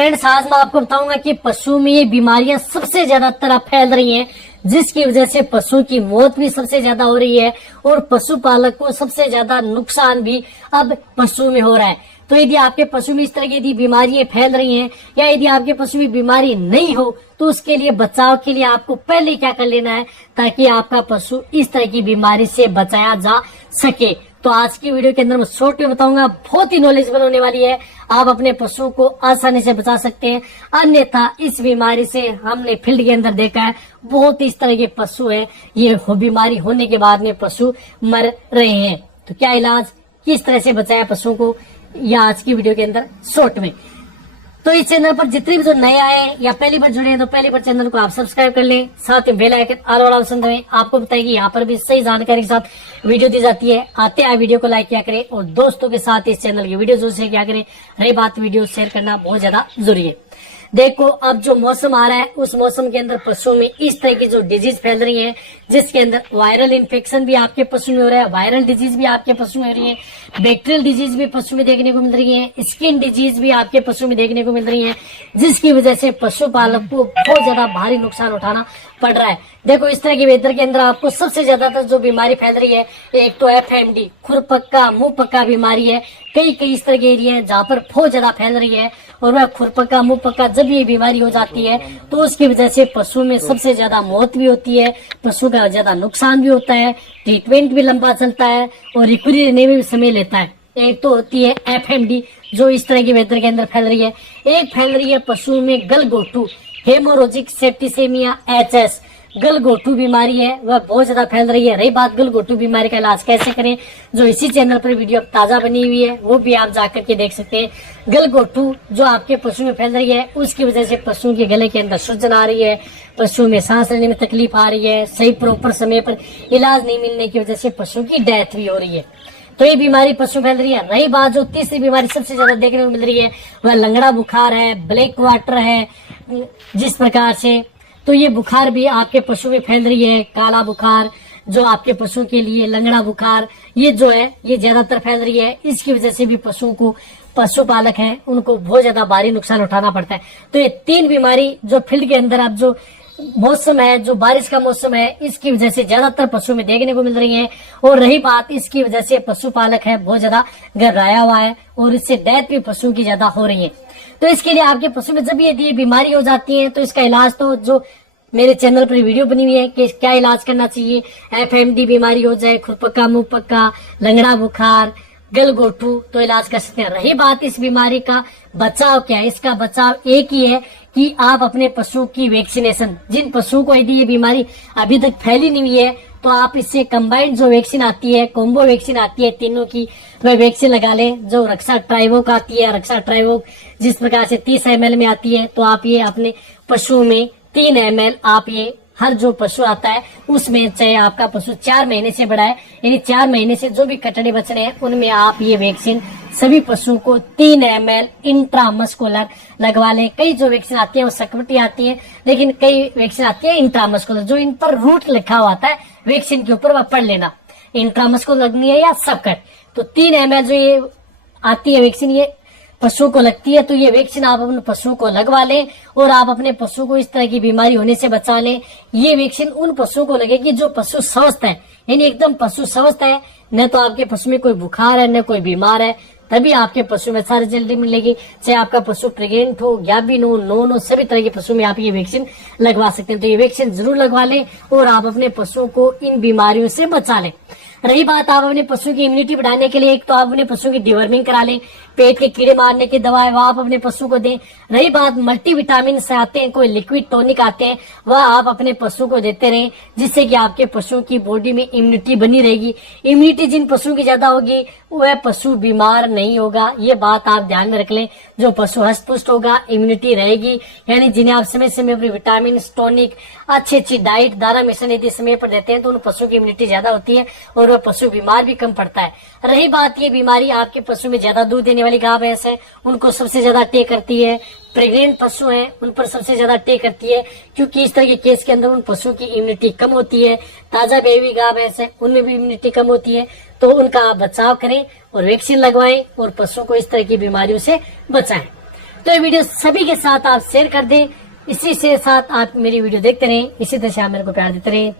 Friends, आज मैं आपको बताऊंगा कि पशु में ये बीमारियां सबसे ज्यादातर फैल रही हैं, जिसकी वजह से पशु की मौत भी सबसे ज्यादा हो रही है और पशुपालक को सबसे ज्यादा नुकसान भी अब पशु में हो रहा है। तो यदि आपके पशु में इस तरह की यदि बीमारियां फैल रही हैं या यदि आपके पशु में बीमारी नहीं हो तो उसके लिए बचाव के लिए आपको पहले क्या कर लेना है ताकि आपका पशु इस तरह की बीमारी से बचाया जा सके। तो आज की वीडियो के अंदर मैं शॉर्ट में बताऊंगा, बहुत ही नॉलेजेबल होने वाली है। आप अपने पशु को आसानी से बचा सकते हैं, अन्यथा इस बीमारी से हमने फील्ड के अंदर देखा है बहुत इस तरह के पशु है, ये बीमारी होने के बाद में पशु मर रहे हैं। तो क्या इलाज, किस तरह से बचाया पशुओं को, या आज की वीडियो के अंदर शॉर्ट में। तो इस चैनल पर जितने भी जो नए आए या पहली बार जुड़े हैं तो पहली बार चैनल को आप सब्सक्राइब कर लें, साथ में बेल आइकन ऑल वाला ऑप्शन दबाएं। आपको बताएगी यहाँ पर भी सही जानकारी के साथ वीडियो दी जाती है। आते हैं वीडियो को लाइक किया करें और दोस्तों के साथ इस चैनल की वीडियो जो शेयर किया करें। रही बात वीडियो शेयर करना बहुत ज्यादा जरूरी है। देखो, अब जो मौसम आ रहा है उस मौसम के अंदर पशुओं में इस तरह की जो डिजीज फैल रही है, जिसके अंदर वायरल इन्फेक्शन भी आपके पशु में हो रहा है, वायरल डिजीज भी आपके पशु में हो रही है, बैक्टीरियल डिजीज भी पशु में देखने को मिल रही है, स्किन डिजीज भी आपके पशु में देखने को मिल रही है, जिसकी वजह से पशुपालक को बहुत ज्यादा भारी नुकसान उठाना पड़ रहा है। देखो, इस तरह की वेदर के अंदर आपको सबसे ज्यादातर जो बीमारी फैल रही है, एक तो FMD खुरपक्का मुंह पक्का बीमारी है। कई इस तरह के एरिया है जहाँ पर बहुत ज्यादा फैल रही है और वह खुरपक्का मुंह पक्का जब ये बीमारी हो जाती है तो उसकी वजह से पशु में सबसे ज्यादा मौत भी होती है, पशु का ज्यादा नुकसान भी होता है, ट्रीटमेंट भी लंबा चलता है और रिकवरी रहने में भी समय लेता है। एक तो होती है FMD जो इस तरह की वेदर के अंदर फैल रही है, एक फैल रही है पशु में गलघोटू हेमोरोजिक सेप्टिसेमिया HS गलघोटू बीमारी है, वह बहुत ज्यादा फैल रही है। रही बात गलघोटू बीमारी का इलाज कैसे करें, जो इसी चैनल पर वीडियो ताजा बनी हुई है वो भी आप जाकर के देख सकते हैं। गलघोटू जो आपके पशु में फैल रही है उसकी वजह से पशु के गले के अंदर सूजन आ रही है, पशु में सांस लेने में तकलीफ आ रही है, सही प्रॉपर समय पर इलाज नहीं मिलने की वजह से पशु की डेथ भी हो रही है। तो ये बीमारी पशु फैल रही है। रही बात जो तीसरी बीमारी सबसे ज्यादा देखने को मिल रही है वह लंगड़ा बुखार है, ब्लैक वाटर है, जिस प्रकार से तो ये बुखार भी आपके पशु में फैल रही है। काला बुखार जो आपके पशु के लिए, लंगड़ा बुखार ये जो है ये ज्यादातर फैल रही है। इसकी वजह से भी पशुओं को, पशुपालक हैं उनको बहुत ज्यादा भारी नुकसान उठाना पड़ता है। तो ये तीन बीमारी जो फील्ड के अंदर अब जो मौसम है, जो बारिश का मौसम है, इसकी वजह से ज्यादातर पशु में देखने को मिल रही है। और रही बात इसकी वजह से पशुपालक है बहुत ज्यादा घबराया हुआ है और इससे डेथ भी पशु की ज्यादा हो रही है। तो इसके लिए आपके पशु में जब ये बीमारी हो जाती है तो इसका इलाज तो जो मेरे चैनल पर वीडियो बनी हुई है कि क्या इलाज करना चाहिए। FMD बीमारी हो जाए, खुरपक्का मुंह पक्का, लंगड़ा बुखार, गलघोटू, तो इलाज कर सकते हैं। रही बात इस बीमारी का बचाव क्या है, इसका बचाव एक ही है कि आप अपने पशु की वैक्सीनेशन, जिन पशुओं को यदि ये बीमारी अभी तक फैली नहीं हुई है तो आप इससे कंबाइंड जो वैक्सीन आती है, कॉम्बो वैक्सीन आती है तीनों की, वह वैक्सीन लगा लें। जो रक्षा ट्राइवोक आती है, रक्षा ट्राइवोक जिस प्रकार से 30 ml में आती है, तो आप ये अपने पशुओं में 3 ml आप ये हर जो पशु आता है उसमें, चाहे आपका पशु 4 महीने से बड़ा है, यानी 4 महीने से जो भी कटड़े बच रहे हैं उनमें आप ये वैक्सीन सभी पशुओं को 3 ml इंट्रामस्कुलर लगवा लें। कई जो वैक्सीन आती है वो सकवटी आती है, लेकिन कई वैक्सीन आती है इंट्रामस्कुलर, जो इन पर रूट लिखा हुआ आता है वैक्सीन के ऊपर वह पढ़ लेना, इंट्रामस्कुलर लगनी है या सबकट। तो 3 ml जो ये आती है वैक्सीन, ये पशुओं को लगती है, तो ये वैक्सीन आप अपने पशुओं को लगवा लें और आप अपने पशु को इस तरह की बीमारी होने से बचा लें। ये वैक्सीन उन पशुओं को लगेगी जो पशु स्वस्थ है, यानी एकदम पशु स्वस्थ है, न तो आपके पशु में कोई बुखार है न कोई बीमार है, तभी आपके पशु में सारी जल्दी मिलेगी। चाहे आपका पशु प्रेग्नेंट हो, गाभिन हो, नॉन हो, सभी तरह के पशु में आप ये वैक्सीन लगवा सकते हैं। तो ये वैक्सीन जरूर लगवा लें और आप अपने पशुओं को इन बीमारियों से बचा लें। रही बात आप अपने पशु की इम्यूनिटी बढ़ाने के लिए, एक तो आप अपने पशु की डिवर्मिंग करा लें, पेट के कीड़े मारने की दवाएं वह आप अपने पशु को दें। रही बात मल्टीविटामिन से आते हैं, कोई लिक्विड टॉनिक आते हैं, वह आप अपने पशु को देते रहें, जिससे कि आपके पशु की बॉडी में इम्यूनिटी बनी रहेगी। इम्यूनिटी जिन पशुओं की ज्यादा होगी वह पशु बीमार नहीं होगा, ये बात आप ध्यान में रख लें। जो पशु हष्ट पुष्ट होगा, इम्यूनिटी रहेगी, यानी जिन्हें आप समय समय पर विटामिन टॉनिक, अच्छी डाइट, दाना मिश्रण यदि समय पर देते हैं तो उन पशु की इम्यूनिटी ज्यादा होती है और वह पशु बीमार भी कम पड़ता है। रही बात ये बीमारी आपके पशु में ज्यादा दूध देने वाली गाय भैंस है, उनको सबसे ज्यादा अटैक करती है। प्रेग्नेंट पशु हैं उन पर सबसे ज्यादा अटैक करती है, क्योंकि इस तरह के केस के अंदर उन पशु की इम्यूनिटी कम होती है। ताजा बेबी गाय भैंस है उनमें भी इम्यूनिटी कम होती है, तो उनका आप बचाव करें और वैक्सीन लगवाएं और पशु को इस तरह की बीमारियों से बचाएं। तो ये वीडियो सभी के साथ आप शेयर कर दें। इसी से साथ आप मेरी वीडियो देखते रहें, इसी तरह से आप मेरे को प्यार देते रहें।